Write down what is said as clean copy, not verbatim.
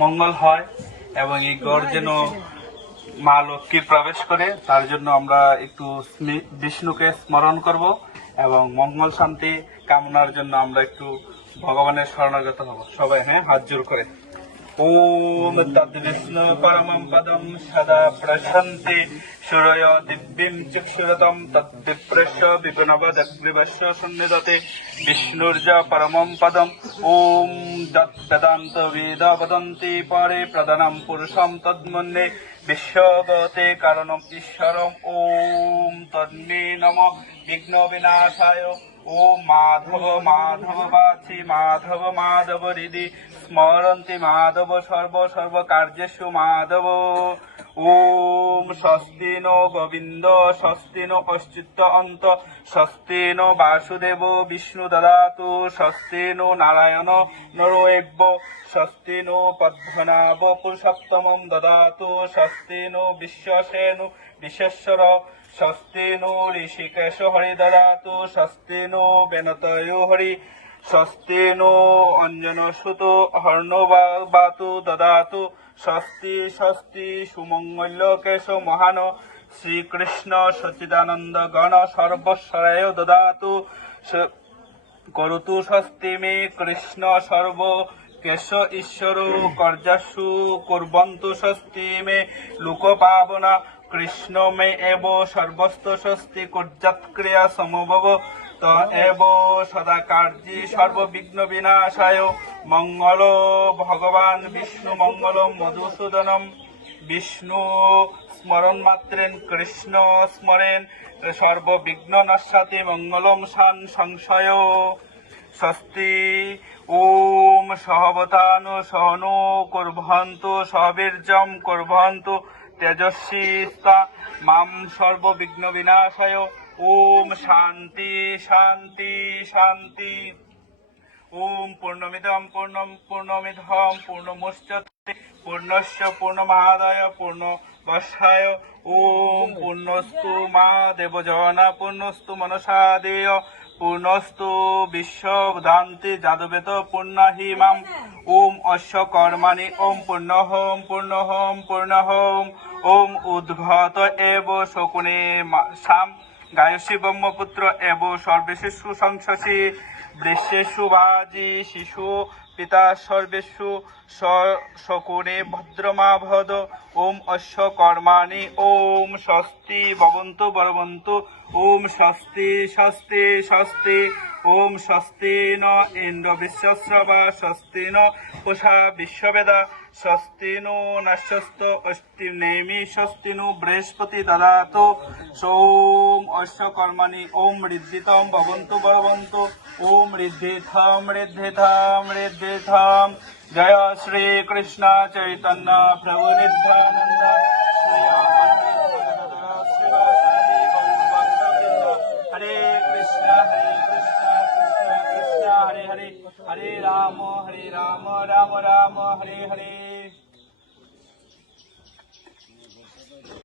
মঙ্গল হয় এবং এই ঘর যেন মা লক্ষ্মী প্রবেশ করে, তার জন্য আমরা একটু বিষ্ণুকে স্মরণ করব এবং মঙ্গল শান্তি কামনার জন্য আমরা একটু ভগবানের শরণাগত হব। সবাই হাত জোর করে ওম তদ্বিষ্ণু পরমং পদম সদা প্রশন্তি সুরয় দিব্যিম চক্ষুরতম তদ্বিপ্রস্য বিপিনবদ্গ্রীবস্য সন্নিধতে বিষ্ণুর্য পরমং পদম ওম বেদান্ত বেদ বদন্তি পরে প্রধানম পুরুষম তদ্মন্যে বিশ্বগতে কারণম ঈশ্বরম ওম তন্মে নমঃ বিঘ্ন বিনাশায় ওম মাধব মাধব বাচি মাধব মাধব হৃদি স্মরন্তি মাধব সর্ব কার্যেষু মাধব ওম স্বস্তি নো গোবিন্দ স্বস্তি নো অচ্যুত অন্ত স্বস্তি নো বাসুদেব বিষ্ণু দদাতু স্বস্তি নো নারায়ণ নরোএব্য স্বস্তি নো পদ্মনাভ পুরুষোত্তমং দদাতু স্বস্তি নো বিশ্বসেনো বিশেশ্বর স্বস্তি নো ঋষিকেশ হরি দদাতু স্বস্তি নো বেনতয়ো হরি স্বস্তি নো অঞ্জন সুত হর্ণবাতু দদাতু স্বস্তি স্বস্তি সুমঙ্গল্য কেশ মহান শ্রীকৃষ্ণ সচ্চিদানন্দ গণ সর্বস্বরায় দদাতু করতু স্বস্তি মে কৃষ্ণ সর্ব কেশ ঈশ্বর কর্যাসু কুর্বন্তু স্বস্তি মে লোকপাবনা কৃষ্ণ মে এব সর্বস্ত স্বস্তি কুর্যাৎক্রিয়া সমভব ত এব সদা কার্যে সর্ববিঘ্ন বিনাশায় মঙ্গল ভগবান বিষ্ণু মঙ্গলম মধুসূদনম বিষ্ণু স্মরণ মাত্রেন কৃষ্ণ স্মরেন সর্ববিঘ্ন নশ্যাতি মঙ্গলম শান সংশয় স্বস্তি ওম সহবতানো সহনো কুর্বন্তু সহবীর্যম কুর্বন্তু তেজস্বীস্তা মাম সর্ববিঘ্ন বিনাশায় ওম শান্তি শান্তি শান্তি ওম পূর্ণমিদম পূর্ণমিদম পূর্ণমুচ্যতে পূর্ণস্য পূর্ণমাদায় পূর্ণবশায় ওম পূর্ণস্তু মা দেবজনা পূর্ণস্তু মনসাদেয় পূর্ণস্তু বিশ্বদান্তি যাদবেত পূর্ণহিমাম ওম অশ্ব কর্মাণি ওম পূর্ণহোম পূর্ণহোম পূর্ণহোম ওম উদ্ভত এব শকুনে শাম গায়সী ব্রহ্মপুত্র এব সর্বেষু সংশসী বৃষ্যেষু বাজি শিশু পিতা সর্বেষু শকুনে ভদ্রমা ভদ ওম অশ্ব কর্মাণি ওম স্বস্তি ভবন্তু বরবন্তু ওম স্বস্তি স্বস্তি স্বস্তি ওম স্বস্তি ন ইন্দ্র বিশ্বস্রবা স্বস্তি ন পুষা বিশ্ববেদা স্বস্তি নো নশ্বস্ত অস্তি নেমি স্বস্তি নো বৃহস্পতি দদাতু সোম অশ্ব কর্মাণি ওম ঋদ্ধিতম ভবন্তু বরবন্তু ওম ঋদ্ধিথম ঋদ্ধিথম ঋদ্ধিথম জয় শ্রী কৃষ্ণ চৈতন্য প্রভু নিত্যানন্দ